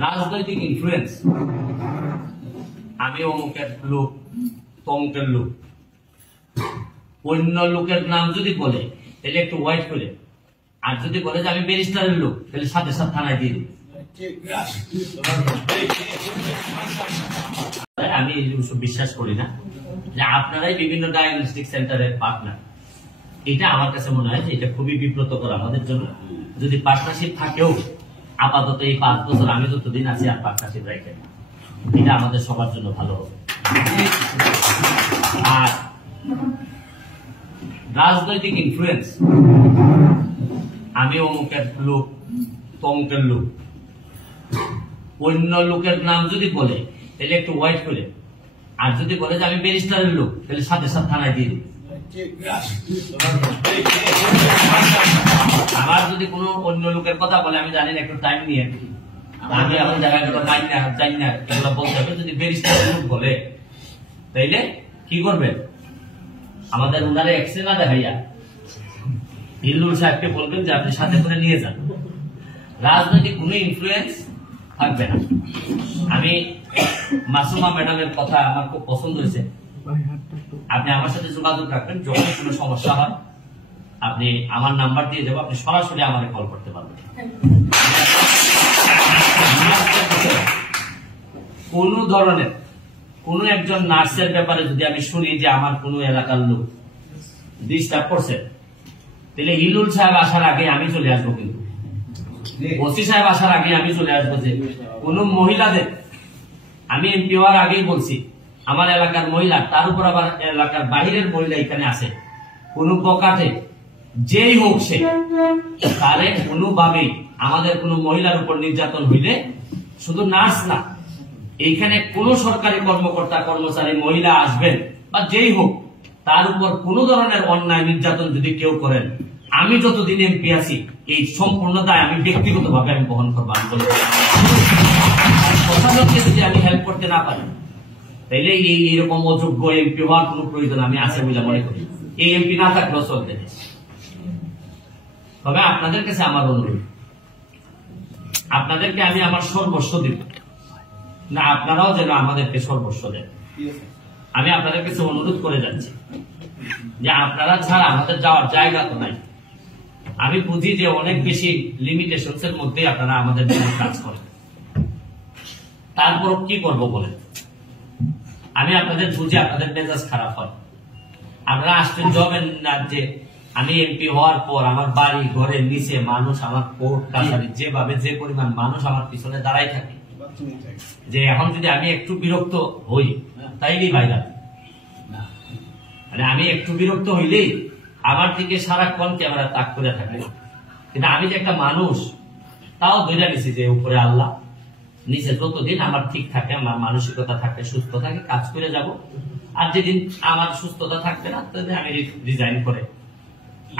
রাজনৈতিক ইনফ্লুয়েন্স, আমি অমুকের লোক তমুকের লোক, অন্য লোকের নাম যদি বলে তাহলে একটু ওয়াইট করে, আর যদি বলে যে আমি ব্যারিস্টারের লোক তাহলে সাথে সাথে থানায় দিয়ে দিই। আমি বিশ্বাস করি না যে আপনারাই বিভিন্ন ডায়াগনস্টিক সেন্টারের পার্টনার। এটা আমার কাছে মনে হয় যে এটা খুবই বিব্রতকর আমাদের জন্য। যদি পার্টনারশিপ থাকেও আপাতত এই 5 বছর আমি যতদিন আছি আর পার্টনারশিপ রাখেন, এটা আমাদের সবার জন্য ভালো হবে। আর রাজনৈতিক ইনফ্লুয়েন্স, আমি অমুকের লোক তমুকের লোক, অন্য লোকের নাম যদি বলে তাহলে একটু ওয়াইট করে, আর যদি বলে যে আমি ব্যারিস্টারের লোক তাহলে সাথে সাথে থানায় দিয়ে দিই। আবার যদি কোনো অন্য লোকের কথা বলে, আমি জানি না, একটু টাইম নিয়ে আমি এখন দেখা গেল জানি না এগুলো বলতে হবে। যদি ব্যারিস্টারের লোক বলে তাইলে কি করবেন? আমাদের উনারে এক্সরে না দেখাইয়া হিল্লুর সাহেবকে বলবেন যে আপনি সাথে করে নিয়ে যান। রাজনৈতিক কোনো ইনফ্লুয়েন্স থাকবে না। আমি মাসুমা ম্যাডামের কথা আমার খুব পছন্দ হয়েছে। আপনি আমার সাথে যোগাযোগ রাখবেন, যখন কোনো সমস্যা হয় আপনি আমার নাম্বার দিয়ে দেবো, আপনি সরাসরি আমাকে কল করতে পারবেন। কোন ধরনের কোন একজন নার্সের ব্যাপারে যদি আমি শুনি যে আমার কোন এলাকার লোক ডিস্টার্ব করছে, তাহলে হিলুল সাহেব আসার আগে আমি চলে আসবো। কিন্তু ওসি সাহেব আসার আগে আমি চলে আসবো। যে কোন মহিলাদের, আমি এমপি হওয়ার আগেই বলছি, আমার এলাকার মহিলা, তার উপর আবার এলাকার বাহিরের মহিলা এখানে আছে, কোন বকাটে যেই হোক সে, তাহলে কোনোভাবেই আমাদের কোন মহিলার উপর নির্যাতন হইলে, শুধু নার্স না, এইখানে কোন সরকারি কর্মকর্তা কর্মচারী মহিলা আসবেন বা যেই হোক, তার উপর কোন ধরনের অন্যায় নির্যাতন যদি কেউ করেন, আমি যতদিন এমপি আছি এই সম্পূর্ণ দায় আমি ব্যক্তিগতভাবে আমি বহন করবো। আমি বলবো প্রশাসনকে যদি আমি হেল্প করতে না পারি, তাইলে এইরকম অযোগ্য এমপি হওয়ার কোন প্রয়োজন আমি আছে বলে মনে করি। এই এমপি না থাকলেও চলতে। তবে আপনাদের কাছে আমার অনুরোধ, আপনাদেরকে আমি আমার সর্বস্ব দিব না, আপনারাও যেন আমাদেরকে সর্বস্ব দেন। আমি আপনাদের কাছে অনুরোধ করে যাচ্ছি যে আপনারা ছাড়া আমাদের যাওয়ার জায়গা তো নাই। আমি বুঝি যে অনেক বেশি লিমিটেশনস এর মধ্যে আপনারা আমাদের জন্য কাজ করেন, তারপর কি করবো বলেন? আমি আপনাদের বুঝি আপনাদের মেজাজ খারাপ হয়। আপনারা আশ্চর্য হবেন না যে আমি এমপি হওয়ার পর আমার বাড়ি ঘরের নিচে মানুষ, আমার কোর্ট কাছারি, যেভাবে যে পরিমাণ মানুষ আমার পিছনে দাঁড়াই থাকে, যে এখন যদি আমি একটু বিরক্ত হই তাইলেই বাইরে, মানে আমি একটু বিরক্ত হইলেই আমার দিকে সারাক্ষণ ক্যামেরা তাক করে থাকে। কিন্তু আমি যে একটা মানুষ, তাও ধরে নিছি যে উপরে আল্লাহ, নিচে যতদিন আমার ঠিক থাকে, আমার মানসিকতা থাকে, সুস্থ থাকে, কাজ করে যাব। আর যেদিন আমার সুস্থতা থাকবে না, তাহলে আমি রিজাইন করে।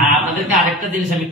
আর আপনাদেরকে আরেকটা জিনিস আমি